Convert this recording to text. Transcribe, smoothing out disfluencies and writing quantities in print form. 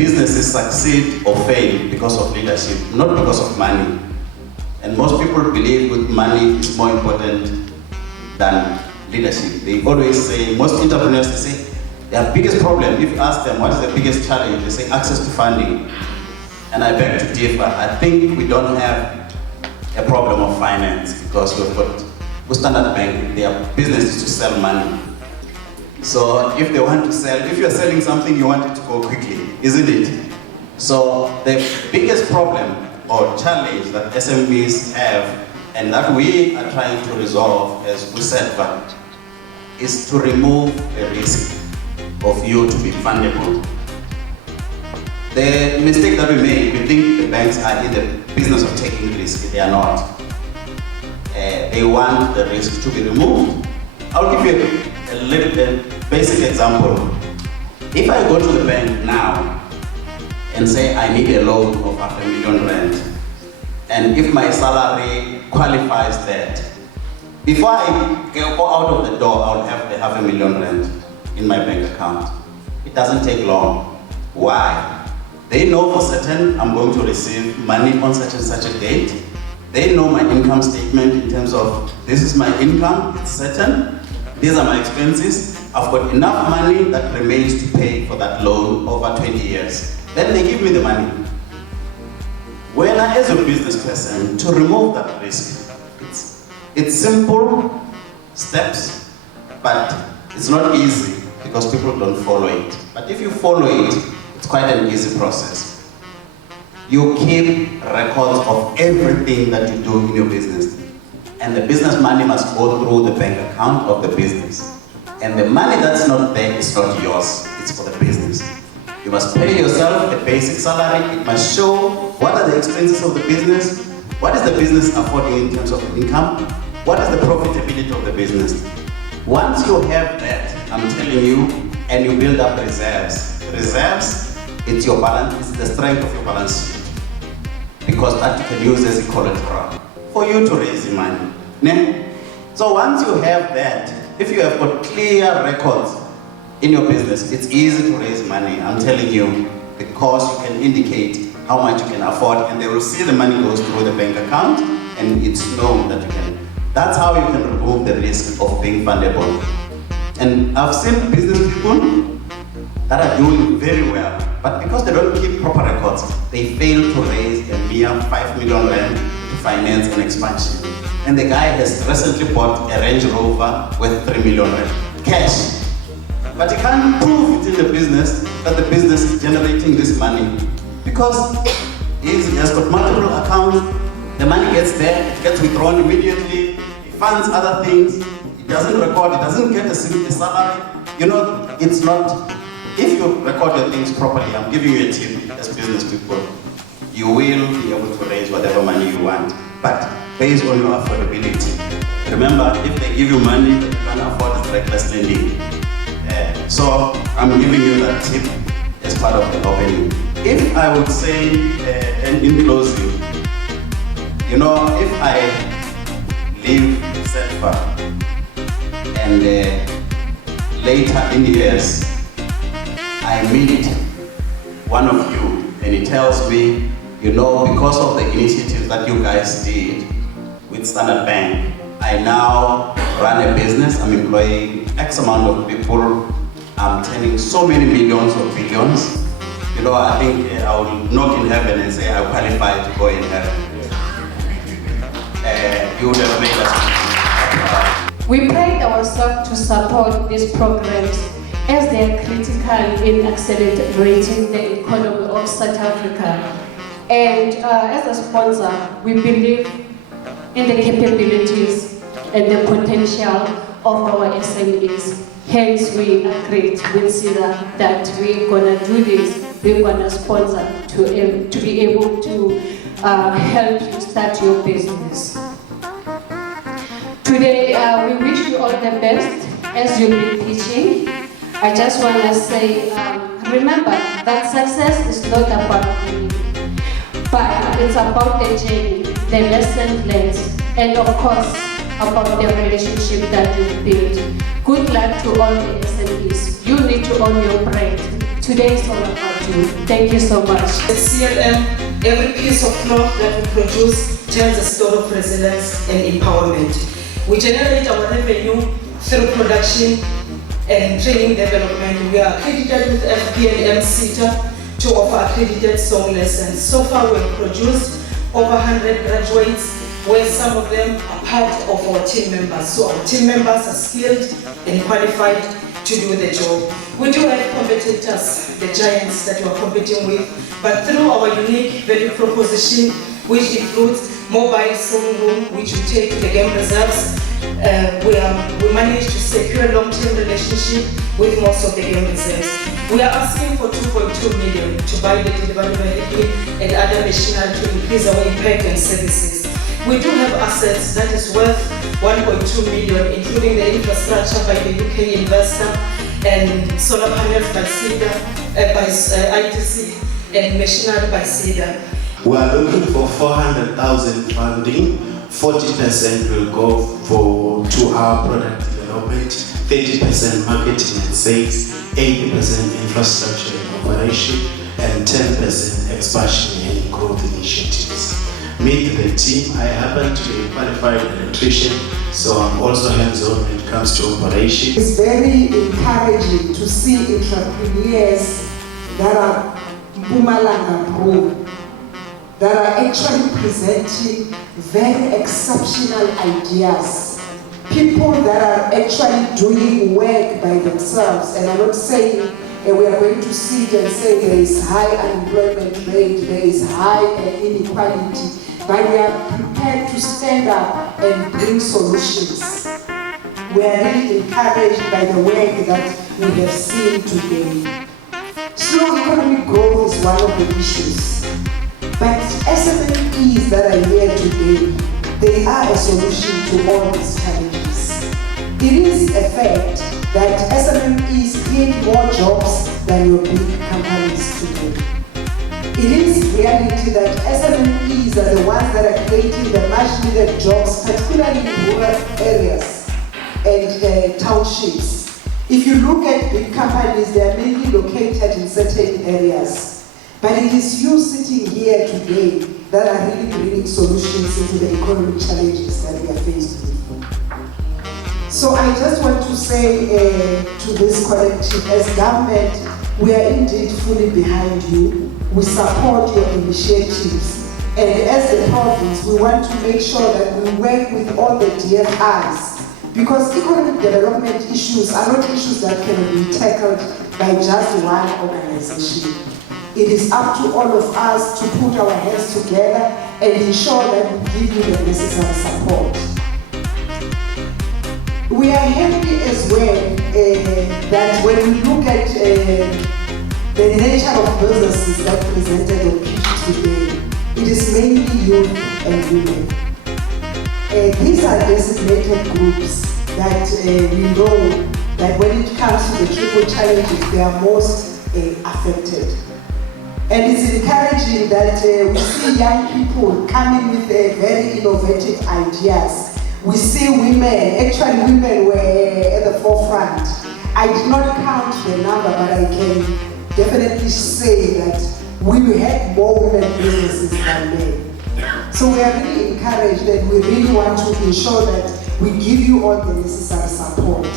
businesses succeed or fail because of leadership, not because of money. And most people believe with money is more important than leadership. They always say, most entrepreneurs, they say, their biggest problem, if you ask them what is the biggest challenge, they say access to funding. And I beg to differ. I think we don't have a problem of finance because we've got Standard Bank, their business is to sell money. So if they want to sell, if you're selling something, you want it to go quickly, isn't it? So the biggest problem or challenge that SMEs have and that we are trying to resolve as Sedfa is to remove the risk of you to be fundable. The mistake that we make, we think the banks are in the business of taking risk. They are not. They want the risk to be removed. I'll give you a little basic example. If I go to the bank now and say I need a loan of R500,000 rand, and if my salary qualifies that, before I go out of the door, I'll have the R500,000 rand in my bank account. It doesn't take long. Why? They know for certain I'm going to receive money on such and such a date. They know my income statement in terms of this is my income, it's certain. These are my expenses. I've got enough money that remains to pay for that loan over 20 years. Then they give me the money. When I, as a business person, to remove that risk, it's simple steps, but it's not easy because people don't follow it. But if you follow it, it's quite an easy process. You keep records of everything that you do in your business. And the business money must go through the bank account of the business. And the money that's not there is not yours, it's for the business. You must pay yourself a basic salary. It must show what are the expenses of the business, what is the business affording in terms of income, what is the profitability of the business. Once you have that, I'm telling you, and you build up reserves. Reserves, it's your balance, it's the strength of your balance sheet. Because that you can use as a collateral for you to raise money. So once you have that, if you have got clear records in your business, it's easy to raise money, I'm telling you, because you can indicate how much you can afford and they will see the money goes through the bank account and it's known that you can. That's how you can remove the risk of being fundable. And I've seen business people that are doing very well, but because they don't keep proper records, they fail to raise a mere 5 million rand to finance an expansion. And the guy has recently bought a Range Rover worth 3 million rand, cash. But he can't prove it in the business that the business is generating this money because he has got multiple accounts, the money gets there, it gets withdrawn immediately, he funds other things, he doesn't record, he doesn't get a salary. You know, it's not. If you record your things properly, I'm giving you a tip as business people, you will be able to raise whatever money you want, but based on your affordability. Remember, if they give you money that you can't afford, it's reckless lending. So I'm giving you that tip as part of the opening. If I would say, and in closing, you know, if I leave Sedfa and later in the years, I meet one of you and he tells me, you know, because of the initiatives that you guys did with Standard Bank, I now run a business, I'm employing X amount of people, I'm turning so many millions or billions. You know, I think I will knock in heaven and say I qualify to go in heaven. You would have made us. We pride ourselves to support these programs as they are critical in accelerating the economy of South Africa. And as a sponsor, we believe in the capabilities and the potential of our SMEs. Hence, we agreed with Sida that we're going to do this, we're going to sponsor to be able to help you start your business. Today, we wish you all the best as you'll be pitching. I just want to say, remember that success is not about me, but it's about the journey, the lessons learned, and of course, about the relationship that you've built. Good luck to all the SMEs. You need to own your brand to Today is all about you. Thank you so much. At CLM, every piece of cloth that we produce tells a story of resilience and empowerment. We generate our revenue through production and training development. We are accredited with FP and MSETA to offer accredited sewing lessons. So far we have produced over 100 graduates, where some of them are part of our team members. So our team members are skilled and qualified to do the job. We do have competitors, the giants that we are competing with, but through our unique value proposition, which includes mobile sewing room, which we take to the game reserves, we managed to secure long-term relationship with most of the game reserves. We are asking for 2.2 million to buy the delivery vehicle and other machinery to increase our impact and services. We do have assets that is worth 1.2 million, including the infrastructure by the UK investor and solar panels by ITC and machinery by Cedar. We are looking for 400,000 funding. 40% will go to our product development, 30% marketing and sales, 80% infrastructure and operation, and 10% expansion and growth initiatives. Meet the team. I happen to be a qualified electrician, so I'm also hands-on when it comes to operation. It's very encouraging to see entrepreneurs that are Mpumalanga grown, that are actually presenting very exceptional ideas. People that are actually doing work by themselves, and I'm not saying we are going to sit and say there is high unemployment rate, there is high inequality, but we are prepared to stand up and bring solutions. We are really encouraged by the work that we have seen today. Slow economic growth is one of the issues, but SMEs that are here today, they are a solution to all these challenges. It is a fact that SMEs create more jobs than your big companies today. It is reality that SMEs are the ones that are creating the much needed jobs, particularly in rural areas and townships. If you look at big companies, they are mainly located in certain areas. But it is you sitting here today that are really bringing solutions into the economic challenges that we are faced with. So I just want to say to this collective, as government, we are indeed fully behind you. We support your initiatives. And as the province, we want to make sure that we work with all the DFIs, because economic development issues are not issues that can be tackled by just one organization. It is up to all of us to put our heads together and ensure that we give you the necessary support. We are happy as well that when we look at the nature of businesses that presented on pitch today, it is mainly youth and women. These are designated groups that we know that when it comes to the triple challenges, they are most affected. And it's encouraging that we see young people coming with very innovative ideas. We see women, actually women were at the forefront. I did not count the number, but I can definitely say that we had more women businesses than men. So we are really encouraged and we really want to ensure that we give you all the necessary support.